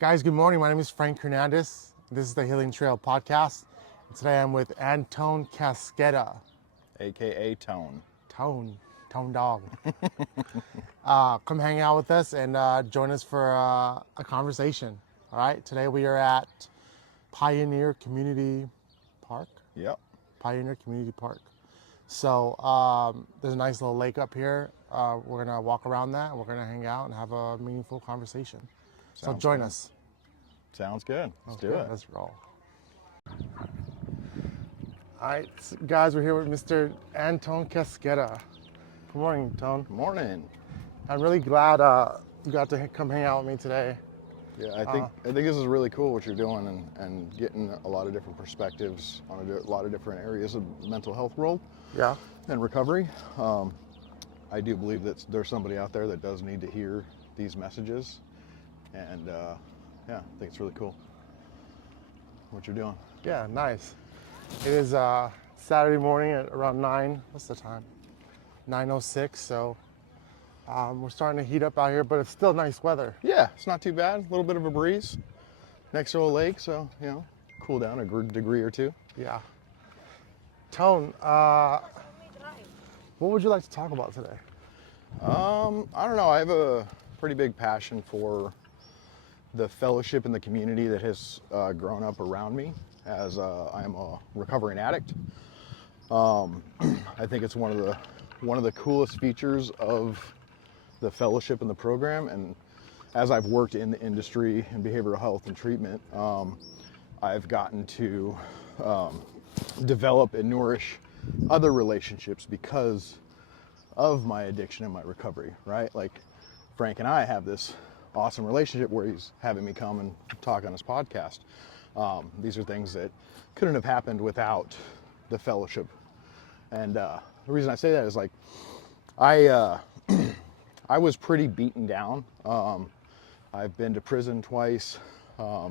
Guys, good morning. My name is Frank Hernandez. This is the Healing Trail podcast. And today I'm with Antone Cascketta. AKA Tone. Tone Dog. Come hang out with us and join us for a conversation. All right. Today we are at Pioneer Community Park. Yep. Pioneer Community Park. So there's a nice little lake up here. We're gonna walk around that. We're gonna hang out and have a meaningful conversation. So join us. Sounds good. Let's do it. Let's roll. All right, guys, we're here with Mr. Antone Cascketta. Good morning, Tone. Morning. I'm really glad you got to come hang out with me today. Yeah, I think this is really cool what you're doing and getting a lot of different perspectives on a lot of different areas of the mental health world. Yeah. And recovery. I do believe that there's somebody out there that does need to hear these messages, and yeah, I think it's really cool what you're doing. Yeah, nice. It is Saturday morning at around 9. What's the time? 9:06. So we're starting to heat up out here, but it's still nice weather. Yeah, it's not too bad. A little bit of a breeze next to a lake, so cool down a degree or two. Yeah. Tone, what would you like to talk about today? I don't know. I have a pretty big passion for the fellowship in the community that has grown up around me as I am a recovering addict. I think it's one of the coolest features of the fellowship in the program, and as I've worked in the industry in behavioral health and treatment, I've gotten to develop and nourish other relationships because of my addiction and my recovery, right? Like Frank and I have this awesome relationship where he's having me come and talk on his podcast. These are things that couldn't have happened without the fellowship. And the reason I say that is like, I was pretty beaten down. I've been to prison twice. I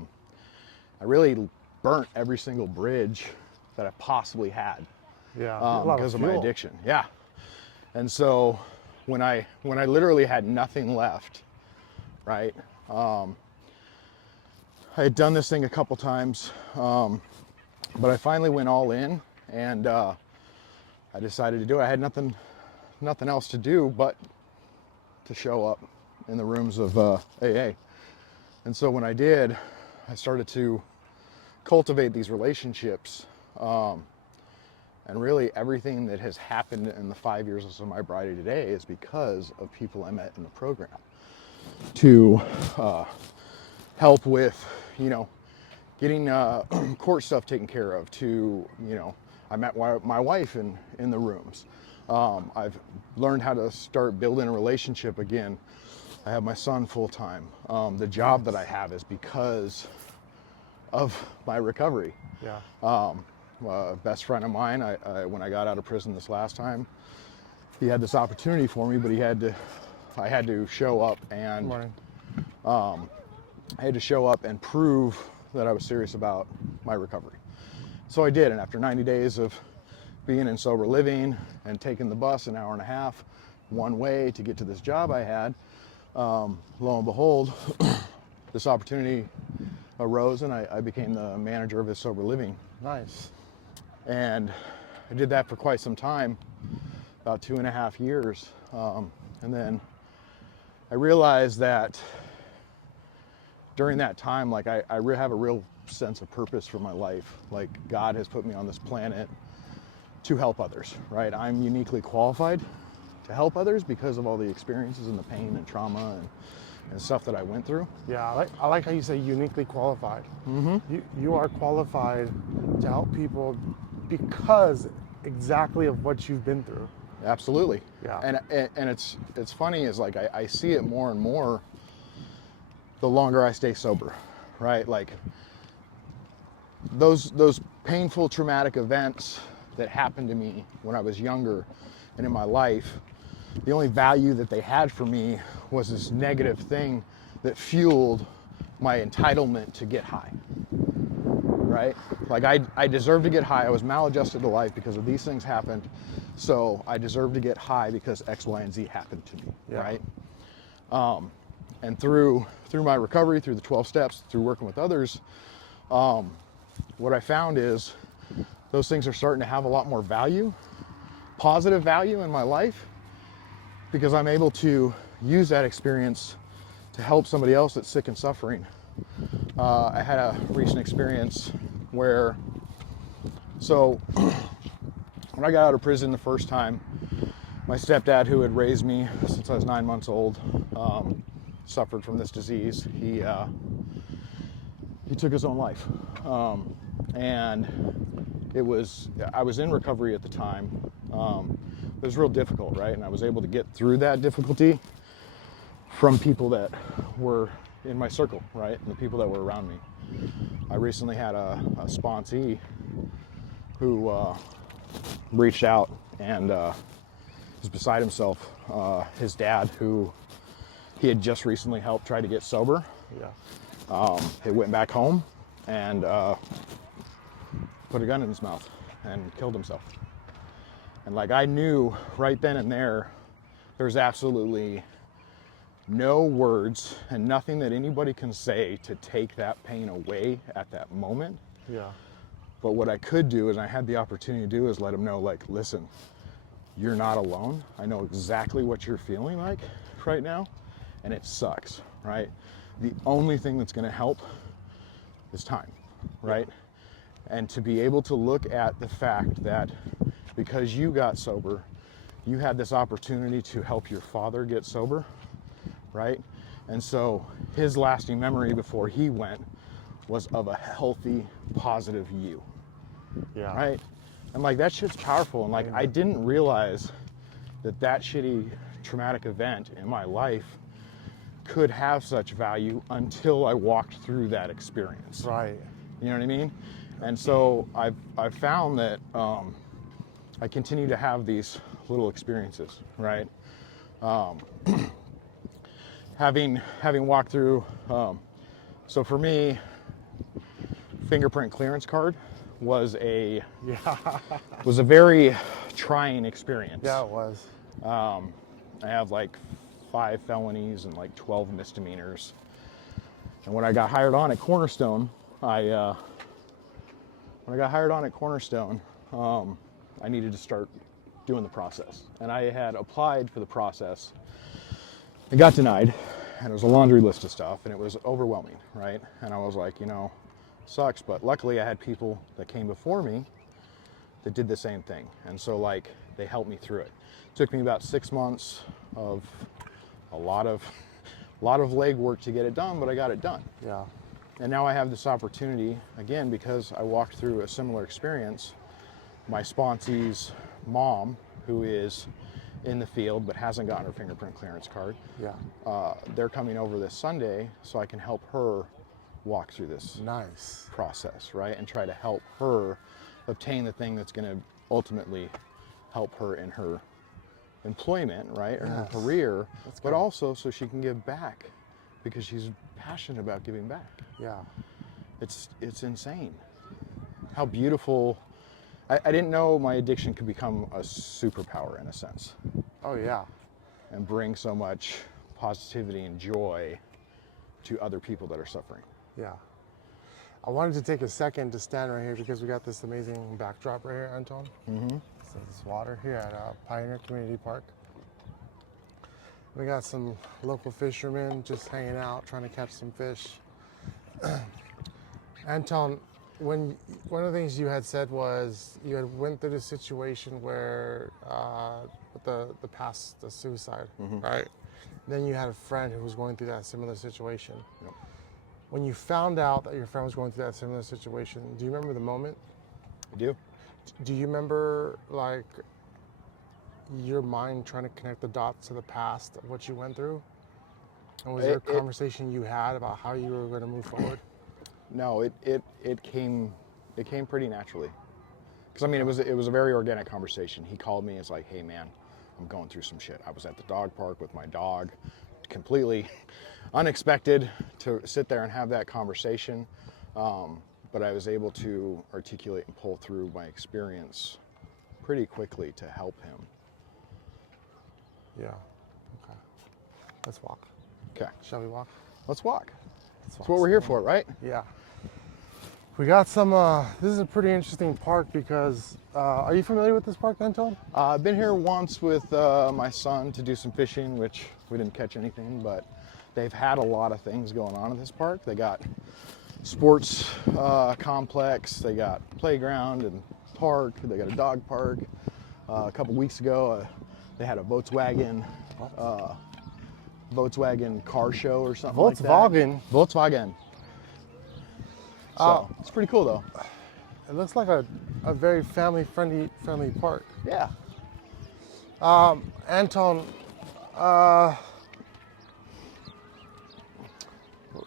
really burnt every single bridge that I possibly had. Yeah, Because of my addiction. Yeah. And so when I literally had nothing left, right? I had done this thing a couple times, but I finally went all in, and I decided to do it. I had nothing else to do but to show up in the rooms of AA. And so when I did, I started to cultivate these relationships. And really everything that has happened in the 5 years of sobriety today is because of people I met in the program to help with, getting court stuff taken care of, to, I met my wife in the rooms. I've learned how to start building a relationship again. I have my son full time. The job that I have is because of my recovery. Yeah. Best friend of mine, when I got out of prison this last time, he had this opportunity for me, but I had to show up and prove that I was serious about my recovery. So I did, and after 90 days of being in sober living and taking the bus an hour and a half one way to get to this job I had, lo and behold, this opportunity arose, and I became the manager of his sober living. Nice. And I did that for quite some time, about 2.5 years. And then I realized that during that time, like I have a real sense of purpose for my life. Like God has put me on this planet to help others, right? I'm uniquely qualified to help others because of all the experiences and the pain and trauma and stuff that I went through. Yeah, I like how you say uniquely qualified. Mm-hmm. You are qualified to help people because exactly of what you've been through. Absolutely. Yeah. And it's funny is like I see it more and more the longer I stay sober, right? Like those painful traumatic events that happened to me when I was younger and in my life, the only value that they had for me was this negative thing that fueled my entitlement to get high, right? Like I deserved to get high. I was maladjusted to life because of these things happened. So I deserve to get high because X, Y, and Z happened to me, Yeah. right? And through my recovery, through the 12 steps, through working with others, what I found is those things are starting to have a lot more value, positive value in my life, because I'm able to use that experience to help somebody else that's sick and suffering. I had a recent experience where, so when I got out of prison the first time, my stepdad, who had raised me since I was 9 months old, suffered from this disease. He took his own life. And I was in recovery at the time. It was real difficult, right? And I was able to get through that difficulty from people that were in my circle, right? And the people that were around me. I recently had a sponsee who reached out and was beside himself. His dad, who he had just recently helped try to get sober, he went back home and put a gun in his mouth and killed himself. And like, I knew right then and there's absolutely no words and nothing that anybody can say to take that pain away at that moment. Yeah. But what I could do, and I had the opportunity to do, is let him know, like, listen, you're not alone. I know exactly what you're feeling like right now, and it sucks, right? The only thing that's going to help is time, right? Yeah. And to be able to look at the fact that because you got sober, you had this opportunity to help your father get sober, right? And so his lasting memory before he went was of a healthy, positive you, right? And like, that shit's powerful. And like, I didn't realize that shitty traumatic event in my life could have such value until I walked through that experience. Right. You know what I mean? And so I've found that I continue to have these little experiences, right? Having walked through, so for me, fingerprint clearance card was a very trying experience. Yeah, it was. I have like 5 felonies and like 12 misdemeanors. And when I got hired on at Cornerstone, I needed to start doing the process. And I had applied for the process and got denied. And it was a laundry list of stuff, and it was overwhelming, right? And I was like, sucks. But luckily I had people that came before me that did the same thing. And so like, they helped me through it. It took me about 6 months of a lot of legwork to get it done, but I got it done. Yeah. And now I have this opportunity, again, because I walked through a similar experience. My sponsee's mom, who is in the field but hasn't gotten her fingerprint clearance card, they're coming over this Sunday so I can help her walk through this process, right? And try to help her obtain the thing that's going to ultimately help her in her employment, right? Or her career, but also so she can give back, because she's passionate about giving back. Yeah. It's insane how beautiful. I didn't know my addiction could become a superpower in a sense. Oh yeah. And bring so much positivity and joy to other people that are suffering. Yeah. I wanted to take a second to stand right here because we got this amazing backdrop right here, Antone. Mm-hmm. So this water here at Pioneer Community Park. We got some local fishermen just hanging out, trying to catch some fish. Antone, one of the things you had said was you had went through this situation where with the suicide, right? Then you had a friend who was going through that similar situation. Yep. When you found out that your friend was going through that similar situation, do you remember the moment? I do. Do you remember like your mind trying to connect the dots to the past of what you went through? And was there a conversation you had about how you were going to move forward? No, it came pretty naturally. Because I mean, it was a very organic conversation. He called me. It's like, hey man, I'm going through some shit. I was at the dog park with my dog, completely unexpected to sit there and have that conversation. But I was able to articulate and pull through my experience pretty quickly to help him. Yeah. Okay. Let's walk. Okay, Shall we walk? let's walk. Let's That's what we're here for, right? Yeah. We got some, this is a pretty interesting park because, are you familiar with this park, Antone? I've been here once with my son to do some fishing, which we didn't catch anything, but they've had a lot of things going on at this park. They got sports complex, they got playground and park, they got a dog park. A couple weeks ago, they had a Volkswagen car show or something like that. Volkswagen. So it's pretty cool though. It looks like a very friendly park. Yeah. Antone,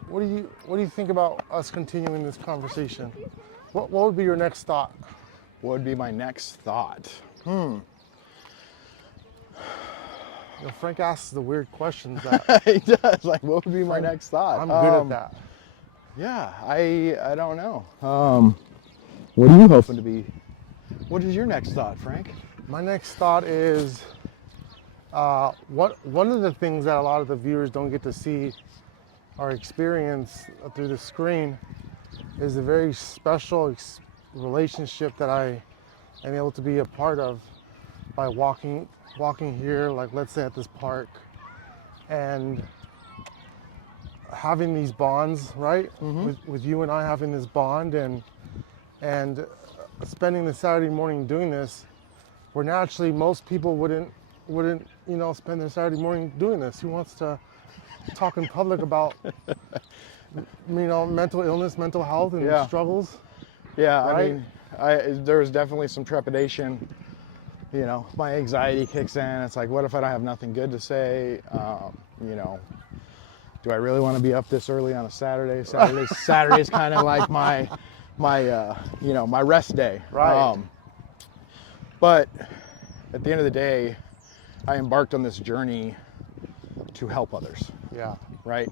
what do you think about us continuing this conversation? What would be your next thought? What would be my next thought? You know, Frank asks the weird questions that He does. Like, what would be my next thought? I'm good at that. Yeah, I don't know. What are you hoping to be? What is your next thought, Frank? My next thought is one of the things that a lot of the viewers don't get to see or experience through the screen is a very special relationship that I am able to be a part of by walking here, like let's say at this park, and having these bonds, right? With you and I having this bond and spending the Saturday morning doing this, where naturally most people wouldn't spend their Saturday morning doing this. Who wants to talk in public about mental illness, mental health, and struggles? Yeah, right? I mean, there was definitely some trepidation. You know, my anxiety kicks in. It's like, what if I don't have nothing good to say? Do I really want to be up this early on a Saturday? Saturday's kind of like my rest day. Right. But at the end of the day, I embarked on this journey to help others. Yeah. Right.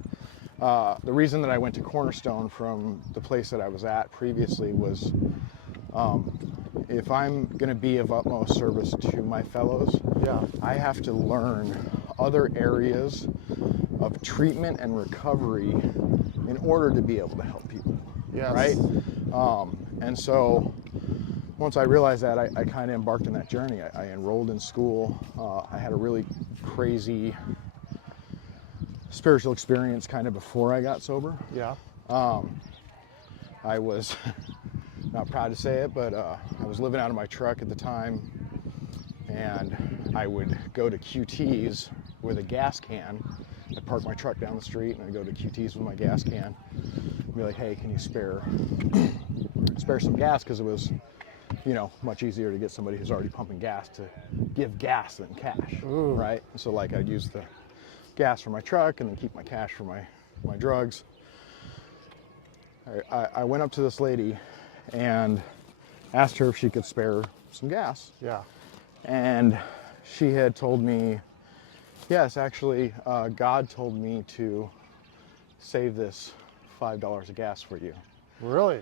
The reason that I went to Cornerstone from the place that I was at previously was, if I'm going to be of utmost service to my fellows, I have to learn other areas of treatment and recovery in order to be able to help people. Yes. Right. And so once I realized that, I kind of embarked on that journey. I enrolled in school. I had a really crazy spiritual experience kind of before I got sober. Yeah. I was not proud to say it, but I was living out of my truck at the time, and I would go to QT's with a gas can. I'd park my truck down the street, and I'd go to QT's with my gas can and be like, hey, can you spare some gas? Because it was, much easier to get somebody who's already pumping gas to give gas than cash. Ooh. Right? So like I'd use the gas for my truck and then keep my cash for my drugs. I went up to this lady and asked her if she could spare some gas. Yeah. And she had told me, yes, actually, God told me to save this $5 of gas for you. Really?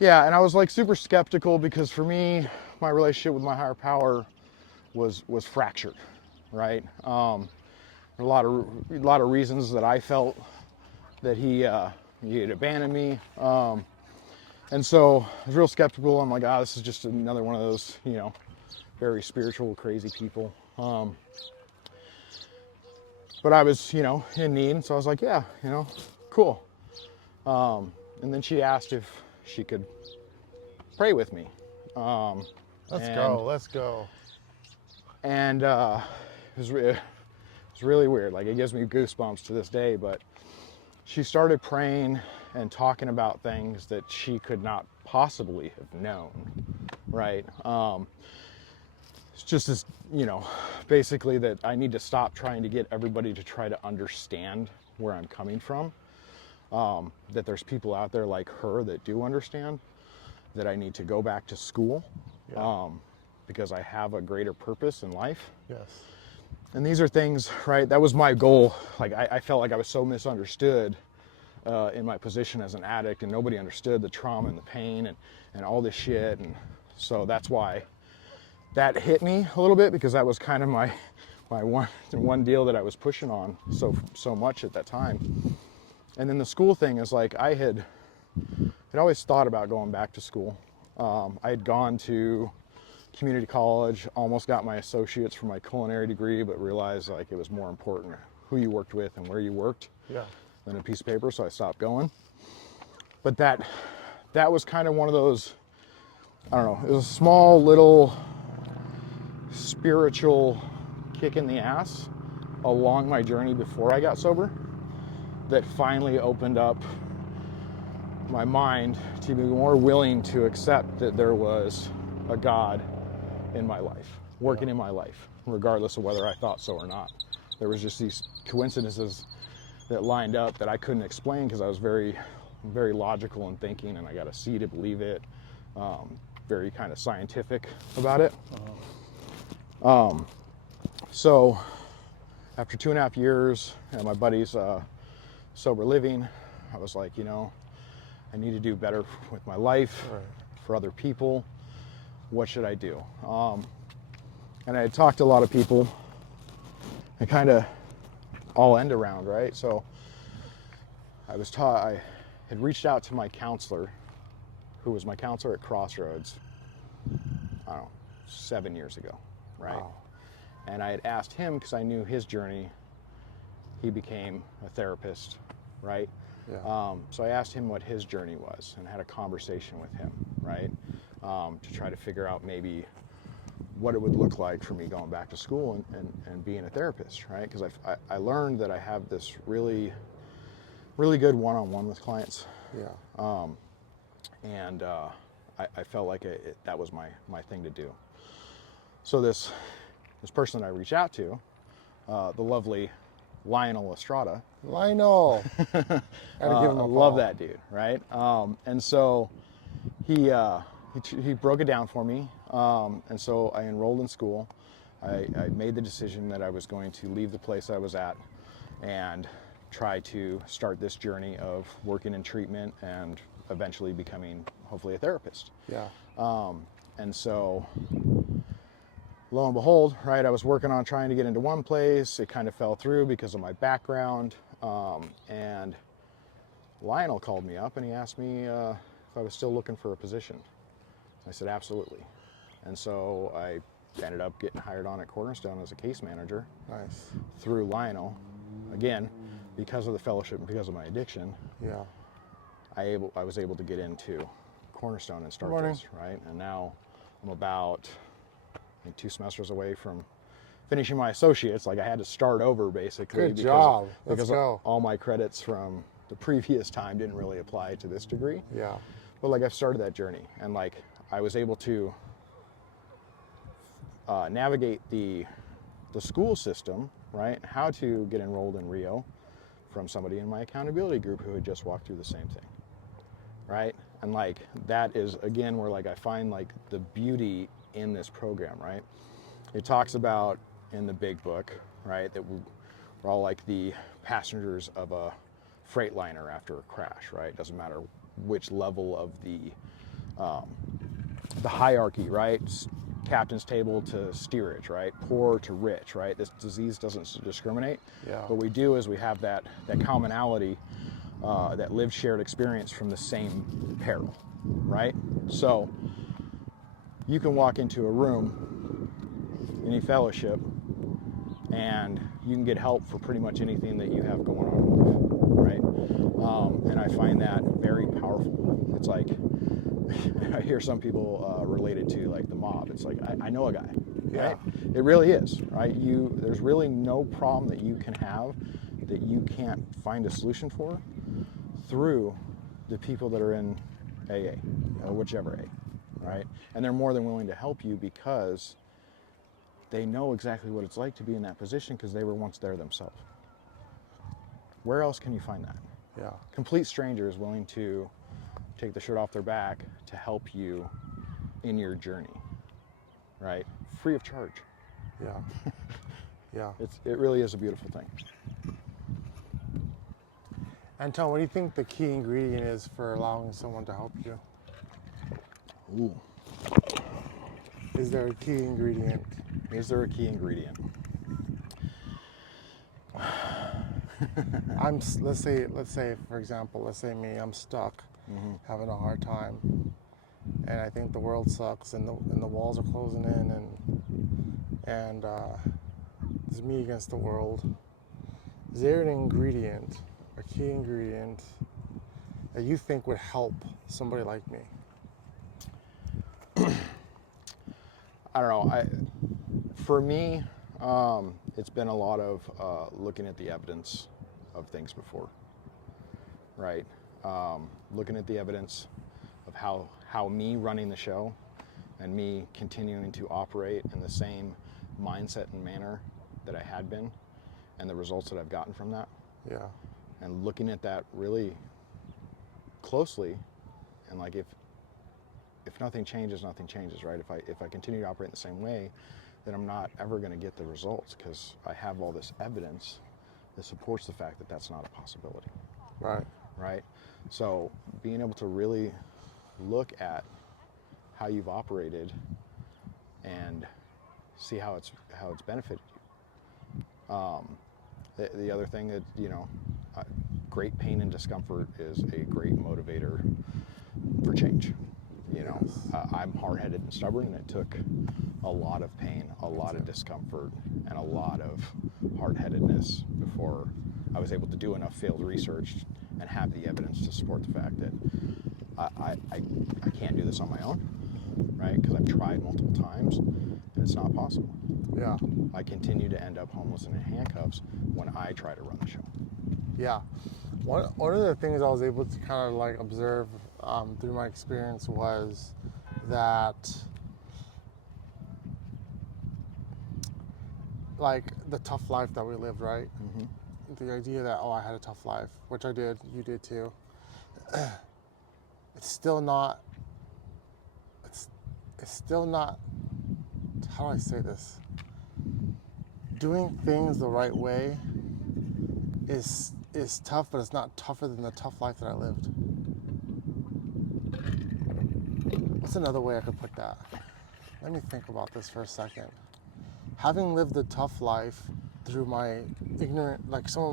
Yeah, and I was like super skeptical because for me, my relationship with my higher power was fractured, right? A lot of reasons that I felt that he had abandoned me, and so I was real skeptical. I'm like, this is just another one of those, very spiritual, crazy people. But I was, in need, so I was like, yeah, cool. And then she asked if she could pray with me. Let's go. And it was really weird. Like, it gives me goosebumps to this day, but she started praying and talking about things that she could not possibly have known, right? It's just this, basically that I need to stop trying to get everybody to try to understand where I'm coming from. That there's people out there like her that do understand, that I need to go back to school, because I have a greater purpose in life. Yes. And these are things, right? That was my goal. Like, I felt like I was so misunderstood in my position as an addict, and nobody understood the trauma and the pain and all this shit. And so that's why that hit me a little bit, because that was kind of my one deal that I was pushing on so much at that time. And then the school thing is like, I had always thought about going back to school. I had gone to community college, almost got my associates for my culinary degree, but realized like it was more important who you worked with and where you worked than a piece of paper, so I stopped going. But that was kind of one of those, I don't know, it was a small little spiritual kick in the ass along my journey before I got sober that finally opened up my mind to be more willing to accept that there was a God in my life, working in my life, regardless of whether I thought so or not. There was just these coincidences that lined up that I couldn't explain because I was very, very logical in thinking, and I got to see to believe it. Very kind of scientific about it. So after 2.5 years and my buddy's sober living, I was like, I need to do better with my life, for other people. What should I do? And I had talked to a lot of people and kind of all end around, right? So I had reached out to my counselor, who was my counselor at Crossroads, I don't know, 7 years ago, right? Wow. And I had asked him, because I knew his journey, he became a therapist, right? Yeah. So I asked him what his journey was and had a conversation with him, right? To try to figure out maybe what it would look like for me going back to school and being a therapist, right? Because I learned that I have this really, really good one-on-one with clients. Yeah. And I felt like that was my thing to do. So this person that I reached out to, the lovely Lionel Estrada. Lionel. Gotta give him a call. Love that dude, right? And so he broke it down for me. And so I enrolled in school. I made the decision that I was going to leave the place I was at and try to start this journey of working in treatment and eventually becoming, hopefully, a therapist. Yeah. And so, lo and behold, right, I was working on trying to get into one place. It kind of fell through because of my background. And Lionel called me up and he asked me if I was still looking for a position. I said, absolutely. And so I ended up getting hired on at Cornerstone as a case manager. Nice. Through Lionel. Again, because of the fellowship and because of my addiction. Yeah. I was able to get into Cornerstone and start this, right? And now I'm about, I think, 2 semesters away from finishing my associates. Like I had to start over basically. Good job. Because Let's go. all my credits from the previous time didn't really apply to this degree. Yeah. But like I've started that journey and like I was able to navigate the school system, right? How to get enrolled in Rio from somebody in my accountability group who had just walked through the same thing. Right? And like that is again where like I find like the beauty in this program, right? It talks about in the big book, right, that we're all like the passengers of a freight liner after a crash, right? Doesn't matter which level of the hierarchy, right? Captain's table to steerage, right? Poor to rich, right? This disease doesn't discriminate. Yeah. What we do is we have that commonality, that lived shared experience from the same peril, right? So you can walk into a room, any fellowship, and you can get help for pretty much anything that you have going on in life, right? And I find that very powerful. It's like, I hear some people related to like the mob. It's like, I know a guy, right? It really is, right? There's really no problem that you can have that you can't find a solution for through the people that are in AA or whichever A, right? And they're more than willing to help you because they know exactly what it's like to be in that position because they were once there themselves. Where else can you find that? Yeah. Complete strangers willing to take the shirt off their back to help you in your journey, right? Free of charge. Yeah. Yeah. It really is a beautiful thing. Antone, what do you think the key ingredient is for allowing someone to help you? Ooh. Is there a key ingredient? Is there a key ingredient? let's say for example, let's say me, I'm stuck, having a hard time, and I think the world sucks, and the walls are closing in, and it's me against the world. Is there an ingredient, a key ingredient, that you think would help somebody like me? I don't know. For me, it's been a lot of looking at the evidence of things before, right? Looking at the evidence of how me running the show and me continuing to operate in the same mindset and manner that I had been, and the results that I've gotten from that. Yeah. And looking at that really closely, and like if nothing changes, nothing changes, right? If I continue to operate in the same way, then I'm not ever going to get the results, because I have all this evidence that supports the fact that that's not a possibility. Right. Right? So being able to really look at how you've operated and see how it's benefited you. The other thing that, great pain and discomfort is a great motivator for change. I'm hard-headed and stubborn, and it took a lot of pain, a lot of discomfort, and a lot of hard-headedness before I was able to do enough field research and have the evidence to support the fact that I can't do this on my own, right? Because I've tried multiple times, and it's not possible. Yeah. I continue to end up homeless and in handcuffs when I try to run the show. Yeah. One of the things I was able to kind of like observe through my experience was that, like, the tough life that we lived, right? The idea that, I had a tough life, which I did, you did too. It's still not, how do I say this? Doing things the right way is tough, but it's not tougher than the tough life that I lived. What's another way I could put that? Let me think about this for a second. Having lived the tough life through my ignorant, like some of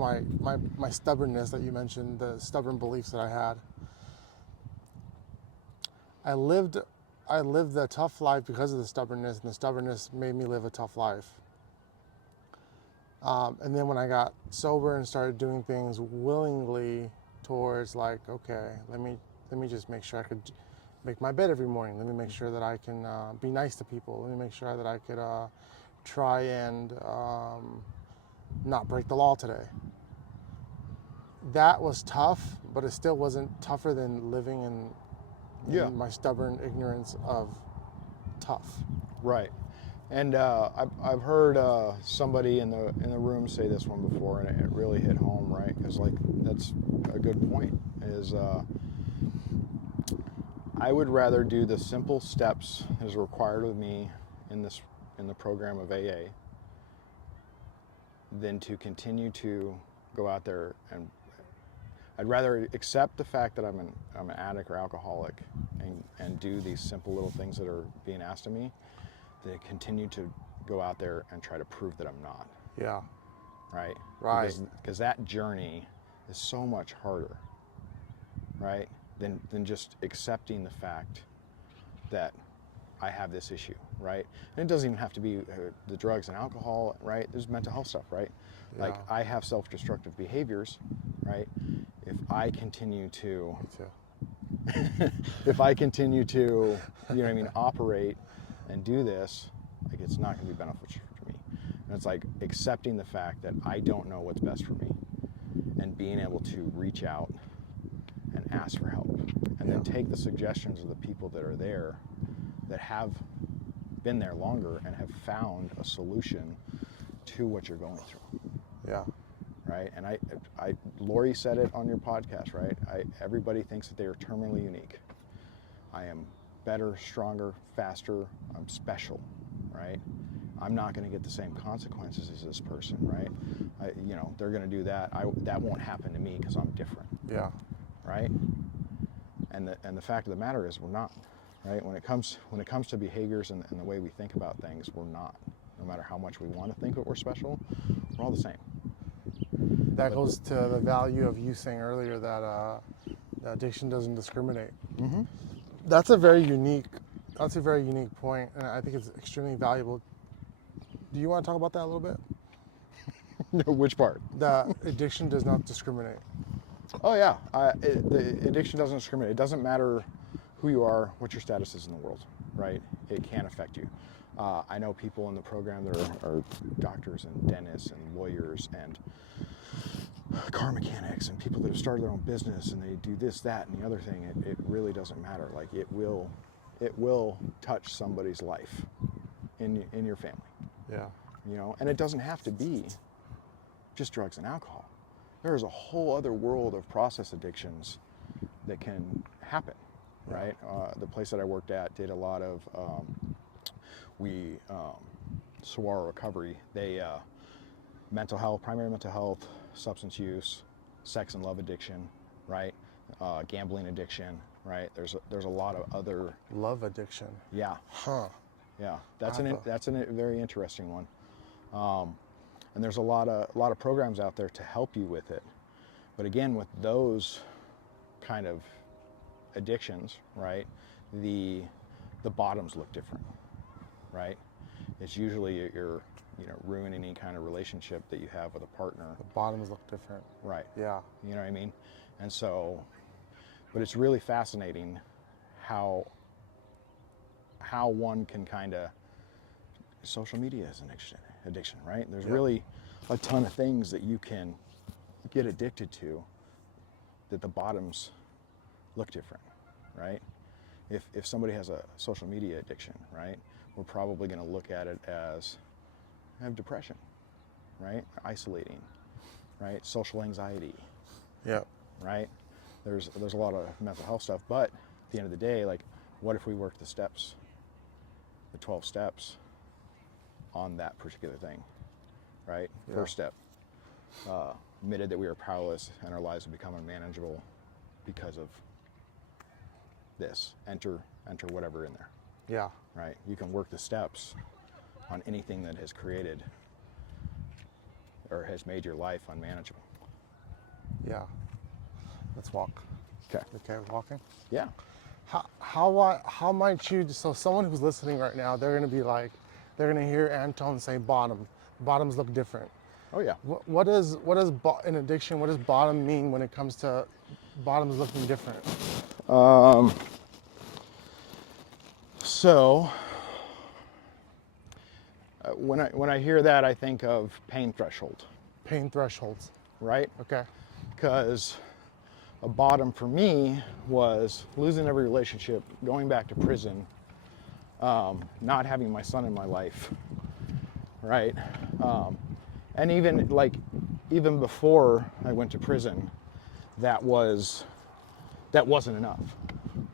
my stubbornness that you mentioned, the stubborn beliefs that I had, I lived the tough life because of the stubbornness, and the stubbornness made me live a tough life. And then when I got sober and started doing things willingly towards, like, okay, let me just make sure I could make my bed every morning. Let me make sure that I can be nice to people. Let me make sure that I could try and not break the law today. That was tough, but it still wasn't tougher than living in my stubborn ignorance of tough. Right. And I've heard somebody in the room say this one before, and it really hit home, right? Because, like, that's a good point. Is I would rather do the simple steps as required of me in the program of AA than to continue to go out there, and I'd rather accept the fact that I'm an addict or alcoholic and do these simple little things that are being asked of me, than continue to go out there and try to prove that I'm not. Yeah. Right? Right. Because that journey is so much harder, right? Than just accepting the fact that I have this issue, right? And it doesn't even have to be the drugs and alcohol, right? There's mental health stuff, right? Yeah. Like, I have self-destructive behaviors, right? If I continue to, operate and do this, like, it's not going to be beneficial for me. And it's like accepting the fact that I don't know what's best for me, and being able to reach out and ask for help, and then take the suggestions of the people that are there, that have been there longer and have found a solution to what you're going through. Yeah. Right? And Lori said it on your podcast, right? Everybody thinks that they are terminally unique. I am better, stronger, faster, I'm special, right? I'm not going to get the same consequences as this person, right? They're going to do that. That won't happen to me because I'm different. Yeah. Right? And the fact of the matter is, we're not, right? When it comes to behaviors and the way we think about things, we're not. No matter how much we want to think that we're special, we're all the same. That goes to the value of you saying earlier that addiction doesn't discriminate. Mm-hmm. That's a very unique point, and I think it's extremely valuable. Do you want to talk about that a little bit? Which part? That addiction does not discriminate. Oh yeah, the addiction doesn't discriminate. It doesn't matter who you are, what your status is in the world, right? It can affect you. I know people in the program that are doctors and dentists and lawyers and car mechanics and people that have started their own business and they do this, that, and the other thing. It really doesn't matter. Like it will touch somebody's life in your family. Yeah. You know, and it doesn't have to be just drugs and alcohol. There is a whole other world of process addictions that can happen, right? The place that I worked at did a lot of Saguaro Recovery. They mental health, primary mental health, substance use, sex and love addiction, right? Gambling addiction, right? There's a lot of other Love addiction. Yeah. Huh. Yeah. That's a very interesting one. And there's a lot of programs out there to help you with it. But again, with those kind of addictions, right? The bottoms look different, right? It's usually you're ruining any kind of relationship that you have with a partner. The bottoms look different. Right. Yeah. You know what I mean? And so, but it's really fascinating how one can kind of, social media is an addiction, right? There's really a ton of things that you can get addicted to that the bottoms look different, right? If somebody has a social media addiction, right, we're probably going to look at it as I have depression, right? Isolating, right? Social anxiety. Yeah. Right? There's a lot of mental health stuff, but at the end of the day, like, what if we work the steps, the 12 steps on that particular thing, right? Yeah. First step, admitted that we are powerless and our lives have become unmanageable because of this. Enter whatever in there. Yeah. Right? You can work the steps on anything that has created or has made your life unmanageable. Yeah. Let's walk. Okay. Okay with walking? Yeah. How might you, so someone who's listening right now, they're going to hear Antone say bottom. Bottoms look different. Oh yeah. What does in addiction, what does bottom mean when it comes to bottoms looking different? So when I hear that, I think of pain threshold. Pain thresholds. Right? Okay. Because a bottom for me was losing every relationship, going back to prison, not having my son in my life, right? And even before I went to prison, that wasn't enough,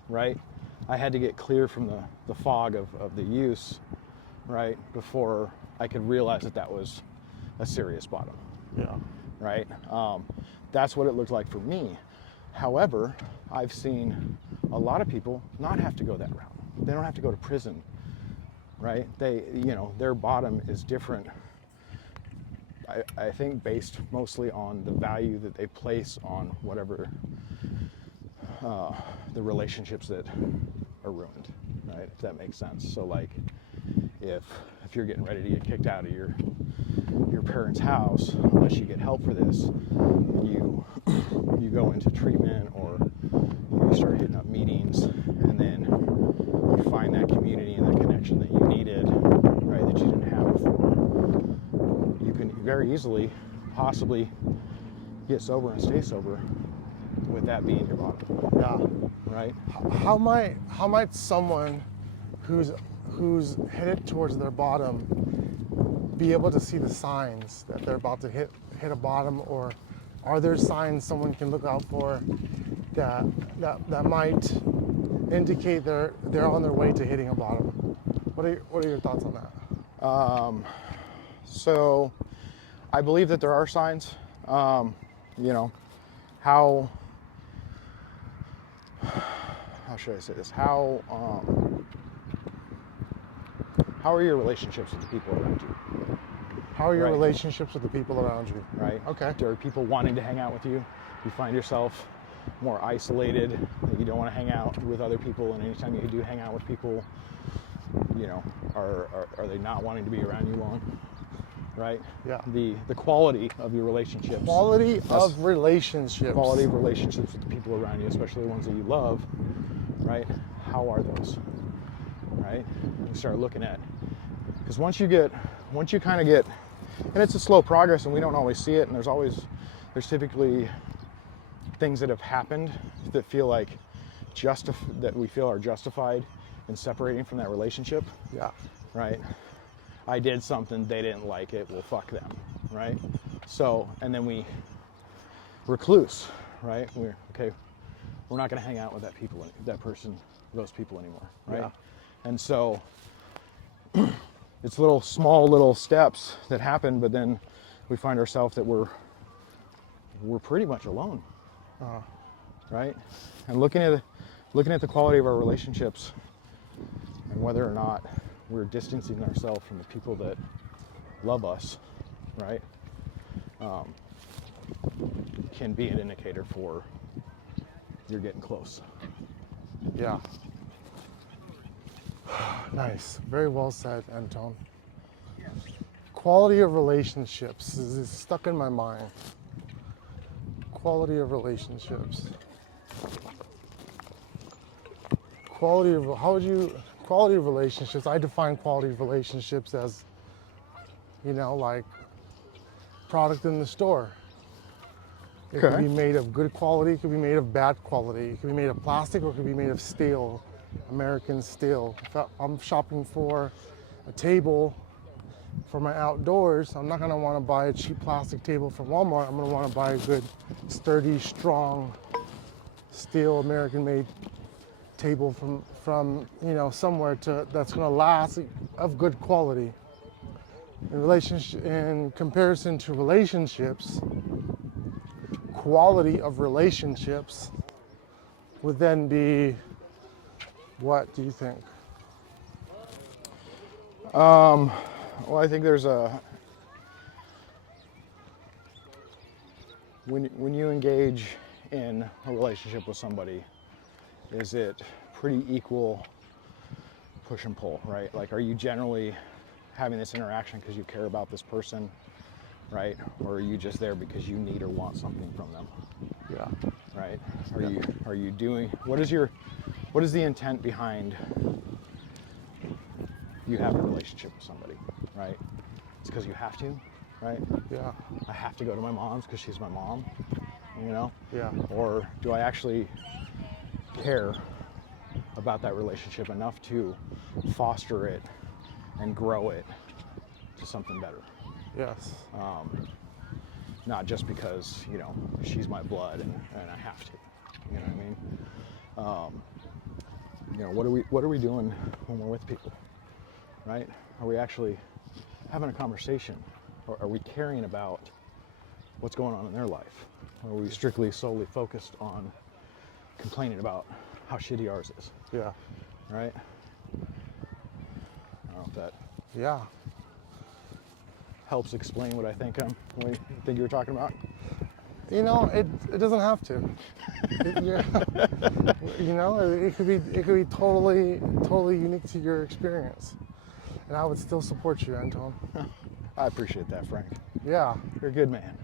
right? I had to get clear from the fog of the use, right, before I could realize that was a serious bottom. Yeah. Right? That's what it looked like for me. However, I've seen a lot of people not have to go that route. They don't have to go to prison, right? Their bottom is different. I think based mostly on the value that they place on whatever the relationships that are ruined, right? If that makes sense. So like, if you're getting ready to get kicked out of your parents' house, unless you get help for this, you go into treatment or you start hitting up meetings, and then you find that community and that connection that you needed, right, that you didn't have before. You can very easily, possibly, get sober and stay sober with that being your bottom. Yeah. Right? How might someone who's headed towards their bottom be able to see the signs that they're about to hit a bottom, or are there signs someone can look out for that might indicate they're on their way to hitting a bottom? What are your thoughts on that? So I believe that there are signs. How should I say this? How are your relationships with the people around you? How are your Right. relationships with the people around you? Right? Okay. Are people wanting to hang out with you? You find yourself more isolated, that you don't want to hang out with other people, and anytime you do hang out with people, you know, are they not wanting to be around you long? Right? Yeah. The quality of your relationships. Quality of relationships. Quality of relationships with the people around you, especially the ones that you love, right? How are those? Right? You start looking at, because once you kind of get, and it's a slow progress, and we don't always see it, and there's typically things that have happened that feel like that we feel are justified in separating from that relationship. Yeah. Right? I did something, they didn't like it, well, fuck them, right? So, and then we recluse, right? We're not going to hang out with those people anymore, right? Yeah. And so it's small little steps that happen, but then we find ourselves that we're pretty much alone, right? And looking at the quality of our relationships and whether or not we're distancing ourselves from the people that love us, right, can be an indicator for you're getting close. Yeah. Nice. Very well said, Antone. Quality of relationships is stuck in my mind. Quality of relationships. Quality of relationships. I define quality of relationships as, like product in the store. It could be made of good quality, it could be made of bad quality. It could be made of plastic or it could be made of steel, American steel. If I'm shopping for a table for my outdoors, I'm not gonna wanna buy a cheap plastic table from Walmart. I'm gonna wanna buy a good, sturdy, strong, steel, American-made table from somewhere that's gonna last, of good quality. In comparison to relationships, quality of relationships would then be, what do you think? Well, I think when you engage in a relationship with somebody, is it pretty equal push and pull, right? Like, are you generally having this interaction because you care about this person, right? Or are you just there because you need or want something from them? Yeah. Right? Are you doing, what is the intent behind you having a relationship with somebody, right? It's because you have to, right? Yeah. I have to go to my mom's because she's my mom, Yeah. Or do I actually care about that relationship enough to foster it and grow it to something better? Yes. Not just because, she's my blood and I have to, you know what I mean? What are we doing when we're with people, right? Are we actually having a conversation? Or are we caring about what's going on in their life? Or are we solely focused on complaining about how shitty ours is, Yeah. right? I don't know if that Yeah. helps explain what I think you were talking about. It doesn't have to. It could be totally unique to your experience, and I would still support you, Antone. I appreciate that, Frank. Yeah. You're a good man.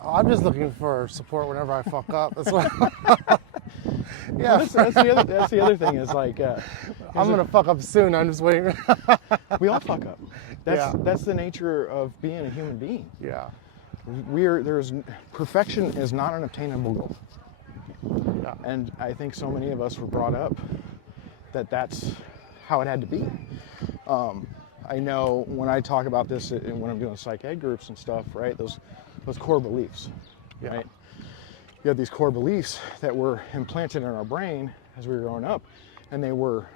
I'm just looking for support whenever I fuck up. That's what. Yeah, that's the other thing is like, I'm gonna fuck up soon. I'm just waiting. we all fuck up. That's the nature of being a human being. Yeah. Perfection is not an obtainable goal. Yeah. And I think so many of us were brought up that's how it had to be. I know when I talk about this and when I'm doing psych ed groups and stuff, right? Those core beliefs, Yeah. right? You have these core beliefs that were implanted in our brain as we were growing up, and they were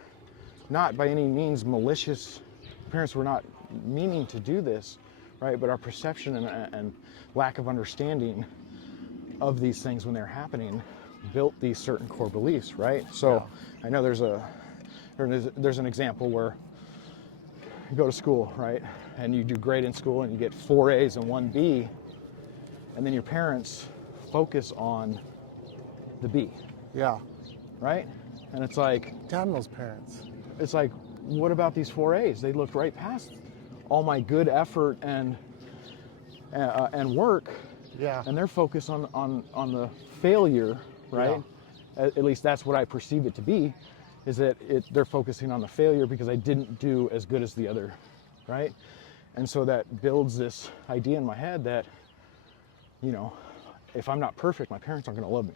not by any means malicious. Parents were not meaning to do this, right? But our perception and lack of understanding of these things when they're happening built these certain core beliefs, right? So I know there's an example where you go to school, right? and you do great in school and you get 4 A's and 1 B, and then your parents focus on the B, Yeah. right? And it's like, Damn those parents. it's like, what about these 4 A's? They looked right past all my good effort and work, Yeah. and they're focused on the failure, right? At least that's what I perceive it to be, is that they're focusing on the failure because I didn't do as good as the other, right? And so that builds this idea in my head that, you know, if I'm not perfect, my parents aren't going to love me,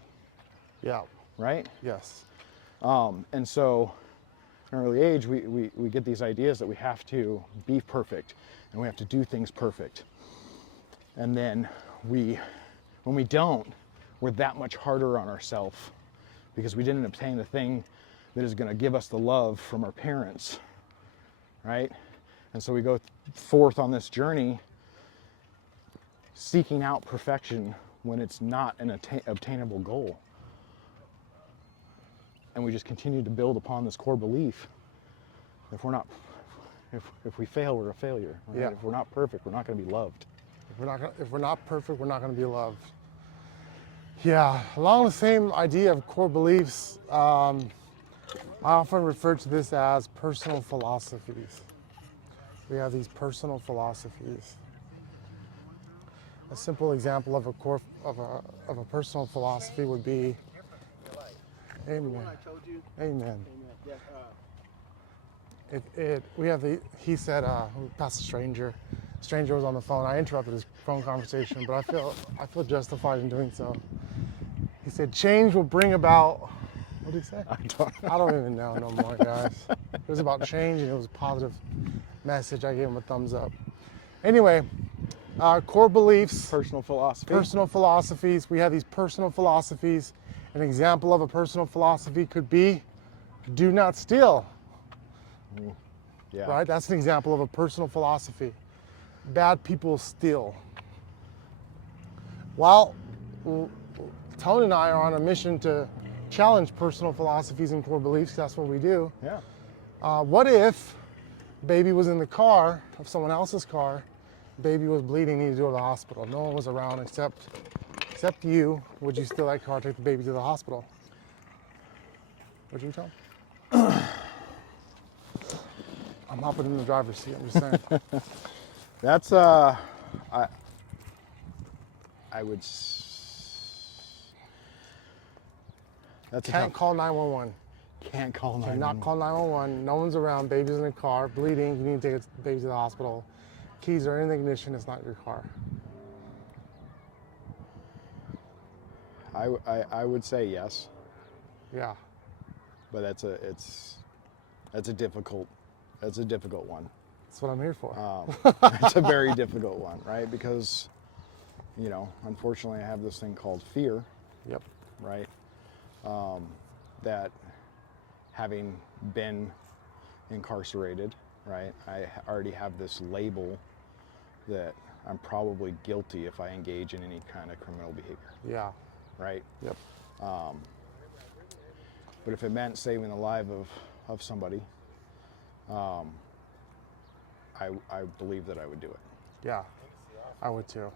Yeah. right? Yes. And so at an early age, we get these ideas that we have to be perfect and we have to do things perfect. And then when we don't, we're that much harder on ourselves because we didn't obtain the thing that is going to give us the love from our parents, right? And so we go forth on this journey seeking out perfection when it's not an obtainable goal. And we just continue to build upon this core belief. If we fail, we're a failure. Right? Yeah. If we're not perfect, we're not going to be loved. If we're not perfect, we're not going to be loved. Yeah, along the same idea of core beliefs, I often refer to this as personal philosophies. We have these personal philosophies. A simple example of a personal philosophy would be, amen, amen. He said, past a stranger was on the phone. I interrupted his phone conversation, but I feel justified in doing so. He said, change will bring about, what did he say? I don't even know no more, guys. It was about change and it was a positive message. I gave him a thumbs up. Anyway, core beliefs. Personal philosophy. Personal philosophies. We have these personal philosophies. An example of a personal philosophy could be, do not steal. Yeah. Right? That's an example of a personal philosophy. Bad people steal. Well, Tone and I are on a mission to challenge personal philosophies and core beliefs. That's what we do. Yeah. What if baby was in the car of someone else's car, baby was bleeding, needed to go to the hospital. No one was around except you. Would you steal that car, take the baby to the hospital? Would you, Tom? I'm hopping in the driver's seat, I'm just saying. That's I would. That's Can't call 911. Can't call 911. Cannot call 911. No one's around. Baby's in the car, bleeding. You need to take the baby to the hospital. Keys are in the ignition. It's not your car. I would say yes, Yeah. but that's a difficult one. That's what I'm here for. It's a very difficult one, right? Because, you know, unfortunately, I have this thing called fear. Yep. Right? That having been incarcerated, right, I already have this label that I'm probably guilty if I engage in any kind of criminal behavior. Yeah. Right? Yep. But if it meant saving the life of somebody, I believe that I would do it. Yeah. I would too.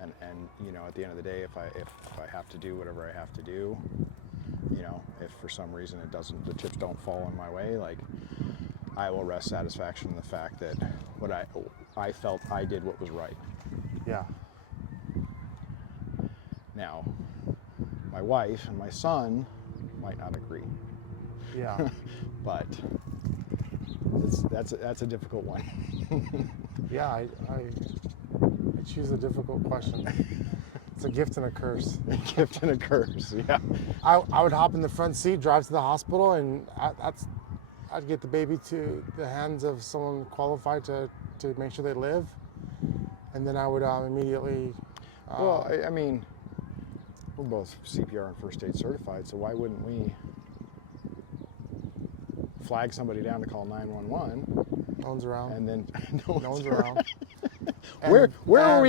And you know, at the end of the day, if I have to do whatever I have to do, you know, if for some reason the chips don't fall in my way, like, I will rest satisfaction in the fact that what I felt I did what was right. Yeah. Now, my wife and my son might not agree. Yeah. But that's a difficult one. Yeah. I choose a difficult question. It's a gift and a curse. A gift and a curse. Yeah. I would hop in the front seat, drive to the hospital, and I'd get the baby to the hands of someone qualified to make sure they live, and then I would immediately. Well, I mean, we're both CPR and first aid certified, so why wouldn't we flag somebody down to call 911? No one's around. And then no one's around. Where are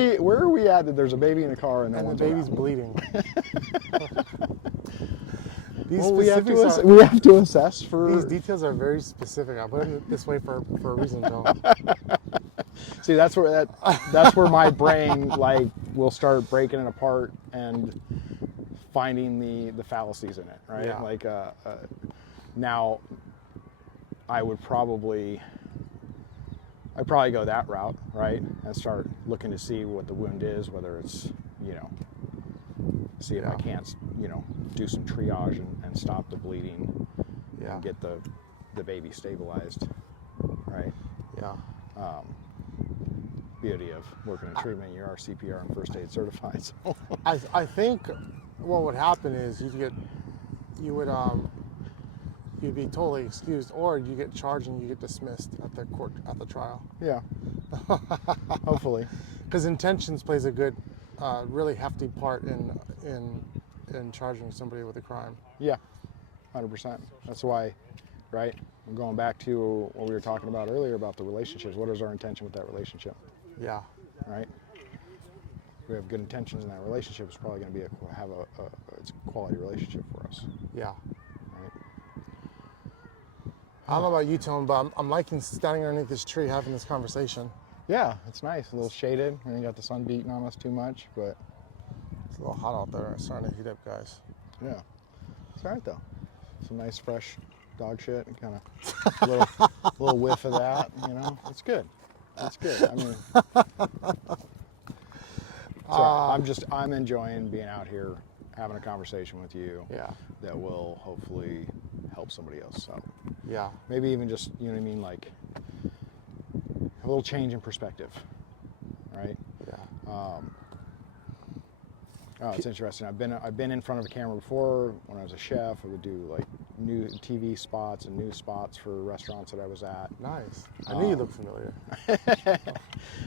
we at that there's a baby in a car and no and one's the baby's around? bleeding? These Well, specifics we have to assess for. these details are very specific. I put it this way for a reason, Joe. See, that's where my brain like will start breaking it apart and finding the fallacies in it, right? Yeah. Like now, I'd probably go that route, right, and start looking to see what the wound is, whether it's see if I can't do some triage and stop the bleeding and get the baby stabilized, right? Yeah. Beauty of working in treatment, you are CPR and first aid certified. So. I think what would happen is you'd be totally excused, or you get charged and you get dismissed at the trial. Yeah. Hopefully. Because intentions plays a good, really hefty part in charging somebody with a crime. Yeah, 100%. That's why, right? I'm going back to what we were talking about earlier about the relationships. What is our intention with that relationship? Yeah. Right? If we have good intentions in that relationship, it's probably going to it's a quality relationship for us. Yeah. Right? I don't know about you, Tone, but I'm liking standing underneath this tree having this conversation. Yeah, it's nice. A little shaded. We ain't got the sun beating on us too much, but It's a little hot out there. It's starting to heat up, guys. yeah, it's all right though. Some nice fresh dog shit and kind of a little whiff of that. It's good. It's good. I mean, I'm enjoying being out here having a conversation with you. Yeah. That will hopefully help somebody else out. Yeah. Maybe even just like a little change in perspective, right? Yeah. It's interesting. I've been in front of a camera before. When I was a chef, I would do like new TV spots and news spots for restaurants that I was at. Nice. I knew you looked familiar.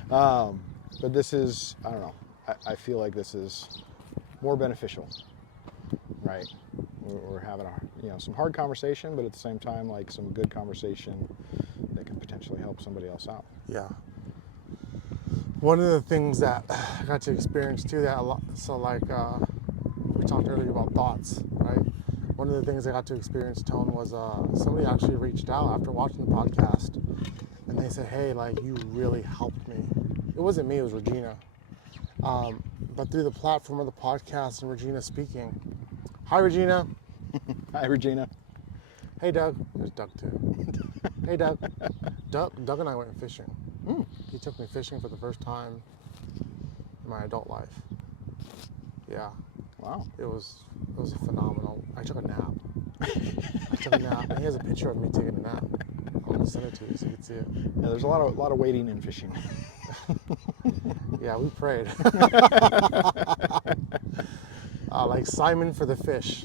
But this is, I don't know. I feel like this is more beneficial, right? We're having some hard conversation, but at the same time, like some good conversation that can potentially help somebody else out. Yeah. One of the things that I got to experience too, we talked earlier about thoughts, right? One of the things I got to experience, Tone, was somebody actually reached out after watching the podcast, and they said, "Hey, like you really helped me." It wasn't me; it was Regina. But through the platform of the podcast and Regina speaking. Hi, Regina. Hi, Regina. Hey, Doug. There's Doug too. Hey, Doug. Doug and I went fishing. He took me fishing for the first time in my adult life. Yeah. Wow. It was phenomenal. I took a nap. And he has a picture of me taking a nap. I'm gonna send it to you so you can see it. Yeah, there's a lot of waiting in fishing. Yeah, we prayed. Like Simon for the fish.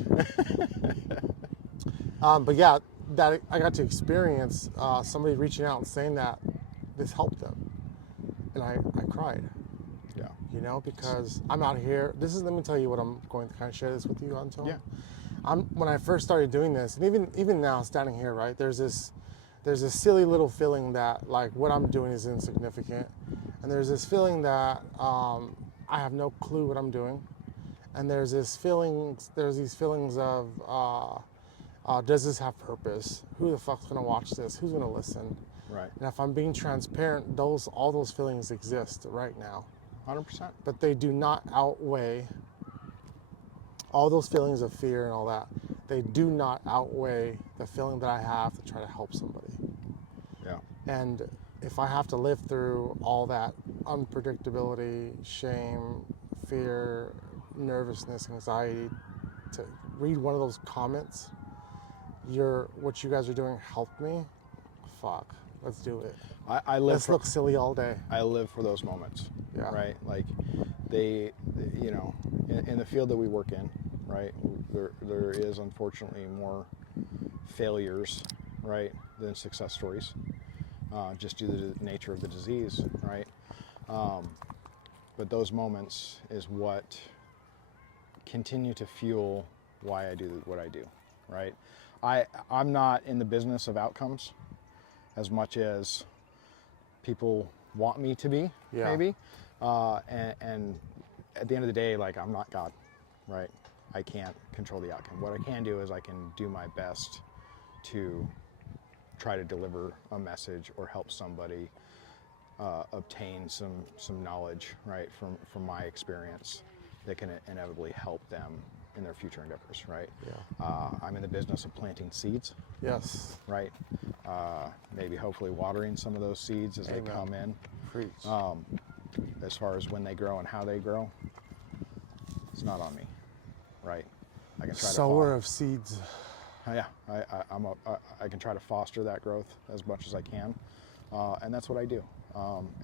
But yeah, that I got to experience somebody reaching out and saying that this helped them, and I cried. Yeah. Because I'm out here. Let me tell you what I'm going to kind of share this with you, Antone. Yeah. When I first started doing this, and even now standing here, right? There's this silly little feeling that like what I'm doing is insignificant, and there's this feeling that I have no clue what I'm doing, and there's these feelings of does this have purpose? Who the fuck's gonna watch this? Who's gonna listen? Right. And if I'm being transparent, all those feelings exist right now. 100%. But they do not outweigh all those feelings of fear and all that. They do not outweigh the feeling that I have to try to help somebody. Yeah. And if I have to live through all that unpredictability, shame, fear, nervousness, anxiety, to read one of those comments, what you guys are doing helped me, fuck, let's do it. Let's look silly all day. I live for those moments. Yeah. Right. Like in the field that we work in, right, there is unfortunately more failures, right, than success stories, just due to the nature of the disease, right? But those moments is what continue to fuel why I do what I do, right? I'm not in the business of outcomes as much as people want me to be, maybe. And at the end of the day, like, I'm not God, right? I can't control the outcome. What I can do is I can do my best to try to deliver a message or help somebody obtain some knowledge, right, from my experience that can inevitably help them in their future endeavors, right? Yeah. I'm in the business of planting seeds, Yes. right? Maybe hopefully watering some of those seeds as Amen. they come in. Preach. As far as when they grow and how they grow, it's not on me, right? I can try Sower of seeds. yeah, I can try to foster that growth as much as I can, and that's what I do.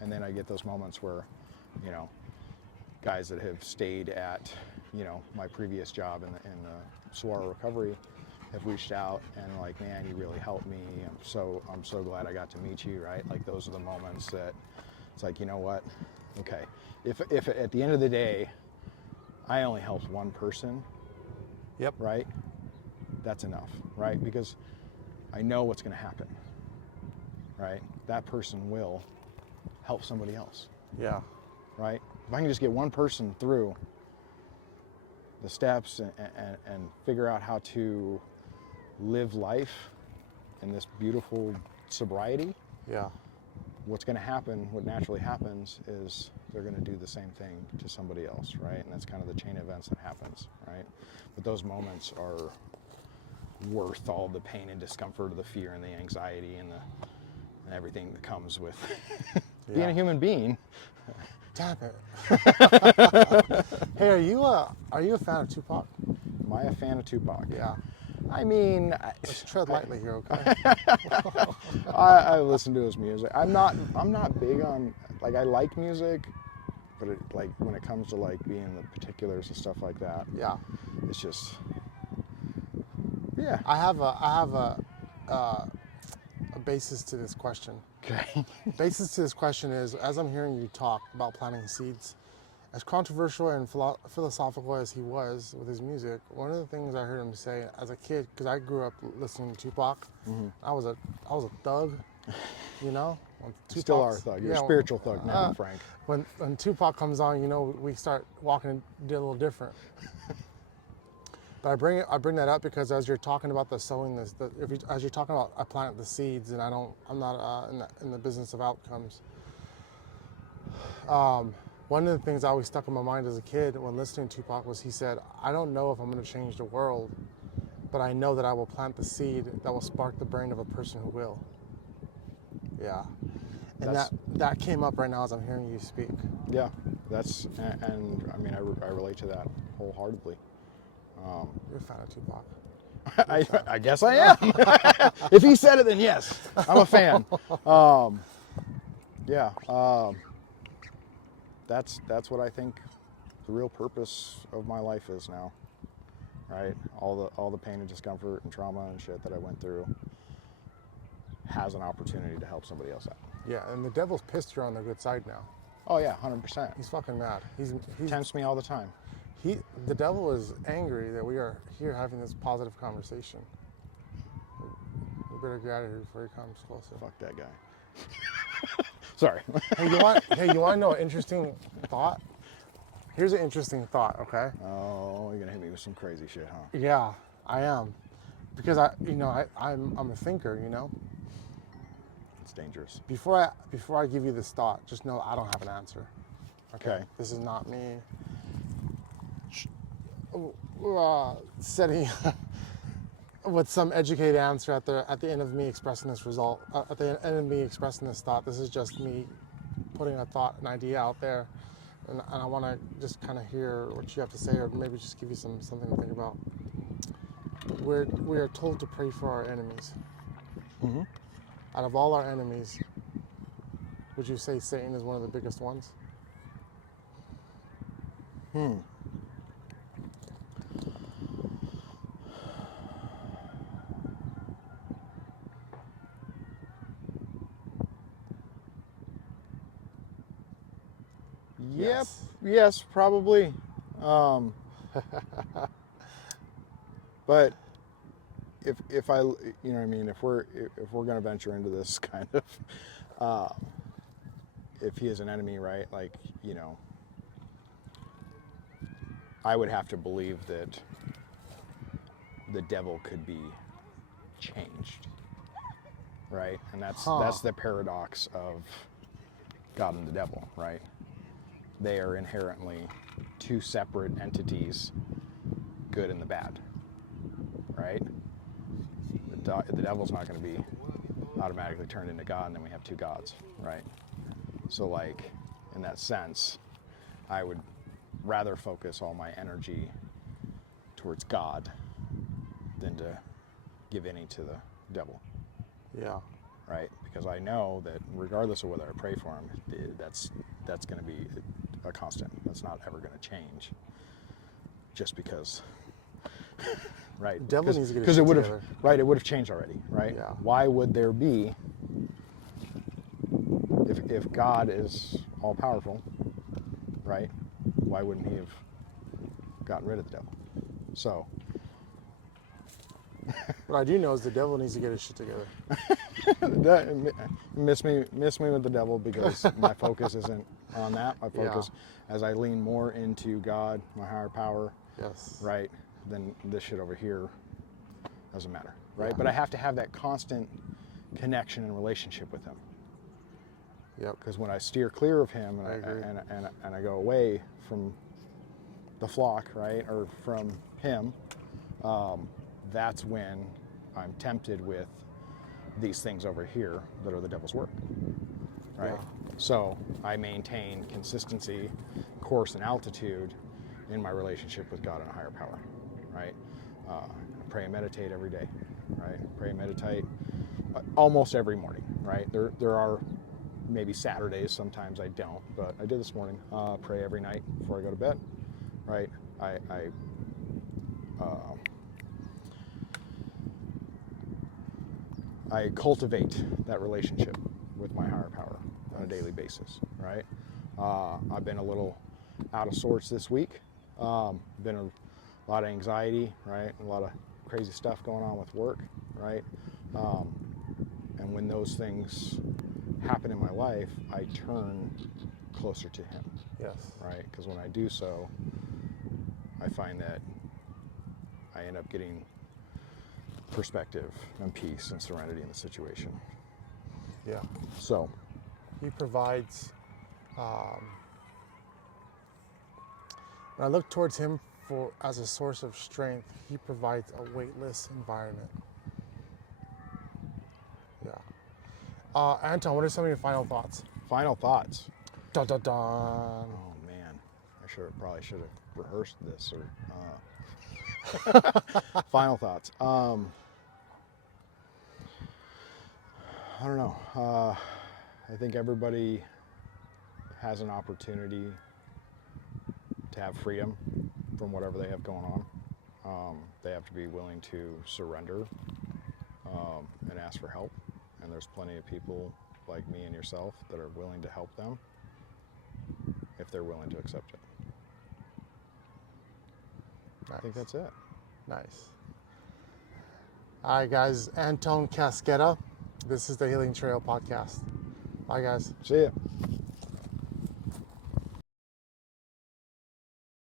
And then I get those moments where, you know, guys that have stayed at, you know, my previous job in the Saguaro recovery have reached out and like, man, you really helped me. I'm so glad I got to meet you, right? Like those are the moments that it's like, you know what? Okay, if at the end of the day, I only helped one person, Yep. right? That's enough, right? Because I know what's going to happen, right? That person will help somebody else, Yeah. right? If I can just get one person through the steps and figure out how to live life in this beautiful sobriety, Yeah. what's going to happen, what naturally happens is they're going to do the same thing to somebody else, right? And that's kind of the chain of events that happens, right? But those moments are worth all the pain and discomfort, the fear and the anxiety and everything that comes with being a human being. Damn it. Hey, are you a fan of Tupac? Am I a fan of Tupac? Yeah. I mean, Let's tread lightly here, okay? I listen to his music. I'm not big on, like, I like music, but like when it comes to like being the particulars and stuff like that, Yeah. it's just, yeah. I have a basis to this question. Okay. Basis to this question is, as I'm hearing you talk about planting seeds, as controversial and philosophical as he was with his music, one of the things I heard him say as a kid, because I grew up listening to Tupac, I was a thug, you know. When You still are a Tupac's- thug. You're yeah, a spiritual thug now, Frank. When Tupac comes on, you know, we start walking a little different. But I bring that up because as you're talking about the sowing, as you're talking about I plant the seeds, and I'm not in the business of outcomes. One of the things that always stuck in my mind as a kid when listening to Tupac was he said, "I don't know if I'm going to change the world, but I know that I will plant the seed that will spark the brain of a person who will." Yeah, and that came up right now as I'm hearing you speak. Yeah, and I mean, I relate to that wholeheartedly. You're a fan of Tupac. I guess I am. If he said it, then yes, I'm a fan. Yeah, that's what I think the real purpose of my life is now, right? All the pain and discomfort and trauma and shit that I went through has an opportunity to help somebody else out. Yeah, and the devil's pissed you're on the good side now. Oh yeah, 100%. He's fucking mad. He's Tempts me all the time. The devil is angry that we are here having this positive conversation. We better get out of here before he comes closer. Fuck that guy. Sorry. Hey, you want to know an interesting thought? Here's an interesting thought, okay? Oh, you're gonna hit me with some crazy shit, huh? Yeah, I am. Because I'm a thinker, you know? It's dangerous. Before I give you this thought, just know I don't have an answer. Okay. This is not me setting with some educated answer at the end of me expressing this result, at the end of me expressing this thought. This is just me putting an idea out there, and I want to just kind of hear what you have to say, or maybe just give you something to think about. We are told to pray for our enemies. Mm-hmm. Out of all our enemies, would you say Satan is one of the biggest ones? Yep. Yes, probably. But if I, you know what I mean, if we're going to venture into this kind of, if he is an enemy, right? Like, you know, I would have to believe that the devil could be changed, right? And that's the paradox of God and the devil, right? They are inherently two separate entities, good and the bad, right? The devil's not going to be automatically turned into God, and then we have two gods, right? So, like, in that sense, I would rather focus all my energy towards God than to give any to the devil. Yeah. Right? Because I know that regardless of whether I pray for him, that's going to be a constant. That's not ever going to change. Just because, right? The devil needs to get because his it shit would have, together. right? It would have changed already, right? Yeah. Why would there be, if God is all powerful, right? Why wouldn't he have gotten rid of the devil? So. What I do know is the devil needs to get his shit together. miss me with the devil, because my focus isn't on that. My focus, as I lean more into God, my higher power, Yes. right, then this shit over here doesn't matter, right? Yeah. But I have to have that constant connection and relationship with him. Yep. Because when I steer clear of him and I go away from the flock, right, or from him, that's when I'm tempted with these things over here that are the devil's work, right? Yeah. So I maintain consistency, course, and altitude in my relationship with God and a higher power, right? I pray and meditate every day, right? Pray and meditate almost every morning, right? There are maybe Saturdays, sometimes I don't, but I did this morning. Pray every night before I go to bed, right? I cultivate that relationship with my higher power on a daily basis, right? I've been a little out of sorts this week. Been a lot of anxiety, right? A lot of crazy stuff going on with work, right? And when those things happen in my life, I turn closer to him, Yes. right? Because when I do so, I find that I end up getting perspective and peace and serenity in the situation. Yeah. So He provides. When I look towards him as a source of strength, he provides a weightless environment. Yeah. Anton, what are some of your final thoughts? final thoughts. Dun, dun, dun. Oh man, I probably should have rehearsed this, or final thoughts. I don't know. I think everybody has an opportunity to have freedom from whatever they have going on. They have to be willing to surrender and ask for help. And there's plenty of people like me and yourself that are willing to help them if they're willing to accept it. Nice. I think that's it. Nice. All right, guys. Antone Cascketta. This is the Healing Trail Podcast. Bye, guys. See ya.